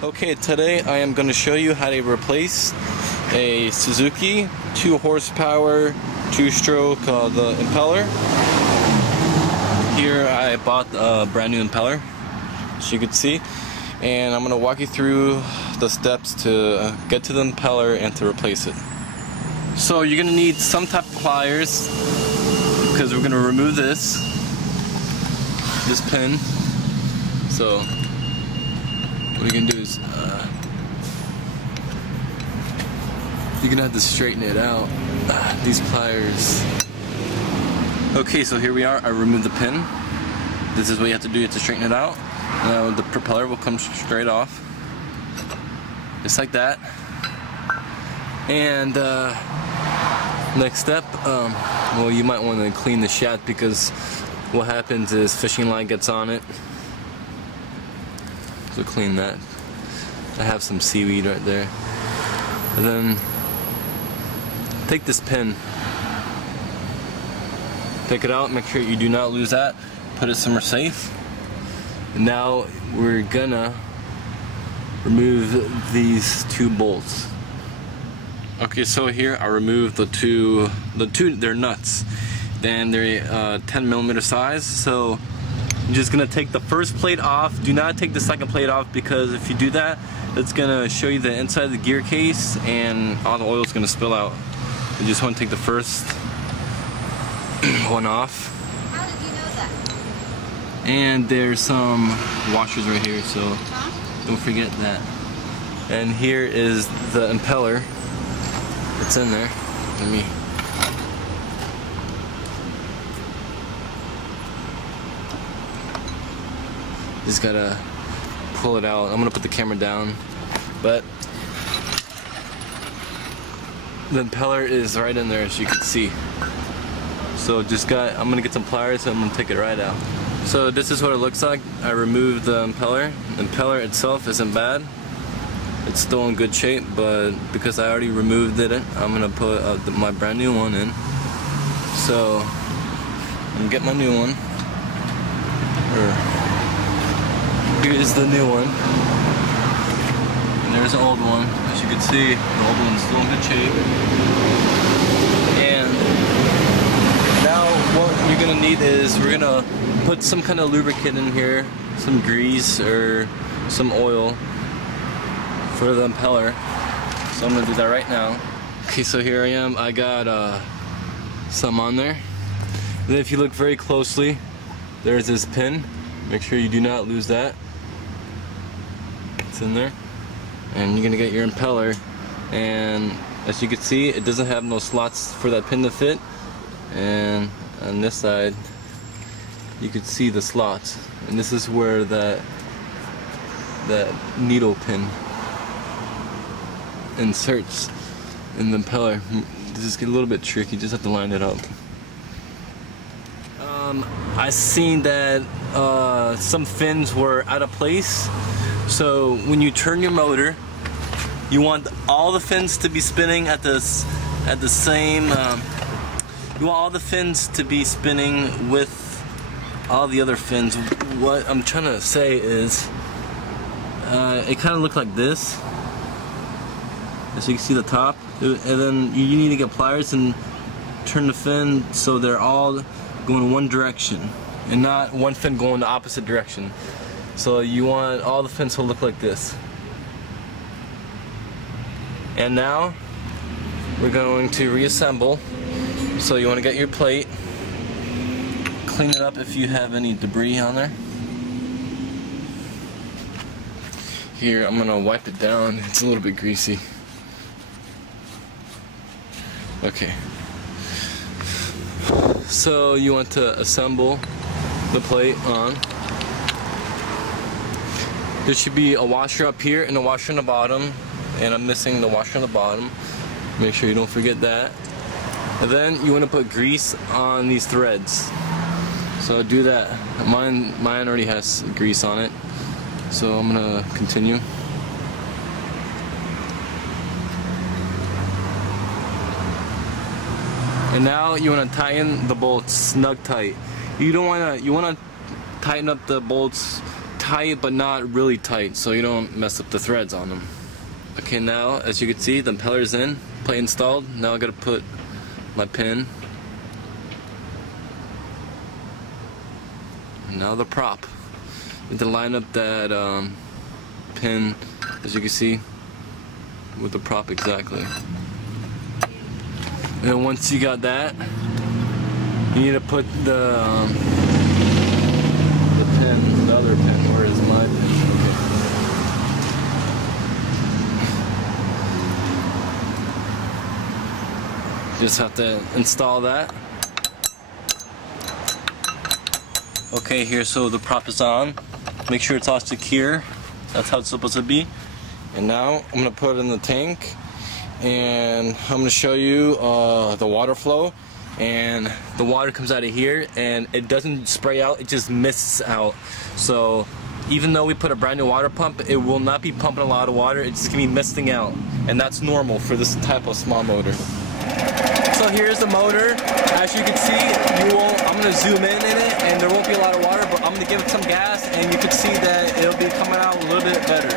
Okay, today I am going to show you how to replace a Suzuki 2 horsepower 2-stroke the impeller. Here I bought a brand new impeller, as you can see, and I'm going to walk you through the steps to get to the impeller and to replace it. So you're going to need some type of pliers because we're going to remove this pin. So what you're gonna do is you're gonna have to straighten it out. These pliers. Okay, so here we are. I removed the pin. This is what you have to do. You have to straighten it out. Now the propeller will come straight off, just like that. And next step, well, you might want to clean the shaft because what happens is fishing line gets on it. So clean that. I have some seaweed right there. And then take this pin, take it out, make sure you do not lose that, put it somewhere safe. And now we're gonna remove these 2 bolts. Okay, so here I removed the two, they're nuts. Then they're 10mm size, so I'm just gonna take the first plate off. Do not take the second plate off because if you do that, it's gonna show you the inside of the gear case and all the oil is gonna spill out. You just want to take the first one off. How did you know that? And there's some washers right here, so don't forget that. And here is the impeller. It's in there. Let me. Just gotta pull it out. I'm gonna put the camera down, but the impeller is right in there, as you can see. So I'm gonna get some pliers and I'm gonna take it right out. So this is what it looks like. I removed the impeller. The impeller itself isn't bad. It's still in good shape, but because I already removed it, I'm gonna put my brand new one in. So I'm gonna get my new one. Here's the new one, and there's the old one. As you can see, the old one's still in good shape. And now what you're gonna need is we're gonna put some kind of lubricant in here, some grease or some oil for the impeller. So I'm gonna do that right now. Okay, so here I am. I got some on there. And then if you look very closely, there's this pin. Make sure you do not lose that. It's in there. And you're gonna get your impeller, and as you can see, it doesn't have no slots for that pin to fit. And on this side, you can see the slots. And this is where that needle pin inserts in the impeller. This is a little bit tricky. You just have to line it up. I seen that some fins were out of place. So when you turn your motor, you want all the fins to be spinning at the same. You want all the fins to be spinning with all the other fins. What I'm trying to say is, it kind of looked like this. As you can see the top, and then you need to get pliers and turn the fin so they're all going one direction and not one fin going the opposite direction. So you want all the fins to look like this. And now we're going to reassemble. So you want to get your plate, clean it up if you have any debris on there. Here, I'm gonna wipe it down. It's a little bit greasy. Okay. So you want to assemble the plate on. There should be a washer up here and a washer on the bottom, and I'm missing the washer on the bottom. Make sure you don't forget that. And then you want to put grease on these threads. So do that. Mine already has grease on it. So I'm gonna continue. And now you want to tighten the bolts snug tight. You want to tighten up the bolts tight, but not really tight, so you don't mess up the threads on them. Okay, now as you can see, the impeller's in, plate installed. Now I gotta put my pin. And now the prop. Need to line up that pin, as you can see, with the prop exactly. And then once you got that, you need to put the pin, the other pin. Where is my pin? Okay. Just have to install that. Okay, here, so the prop is on. Make sure it's all secure. That's how it's supposed to be. And now I'm gonna put it in the tank, and I'm gonna show you the water flow. And the water comes out of here, and it doesn't spray out, it just mists out. So even though we put a brand new water pump, it will not be pumping a lot of water, it's just gonna be misting out. And that's normal for this type of small motor. So here's the motor. As you can see, I'm gonna zoom in it, and there won't be a lot of water, but I'm gonna give it some gas, and you can see that it'll be coming out a little bit better.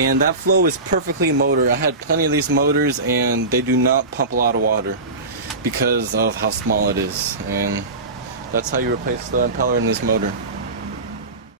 And that flow is perfectly motor. I had plenty of these motors, and they do not pump a lot of water because of how small it is. And that's how you replace the impeller in this motor.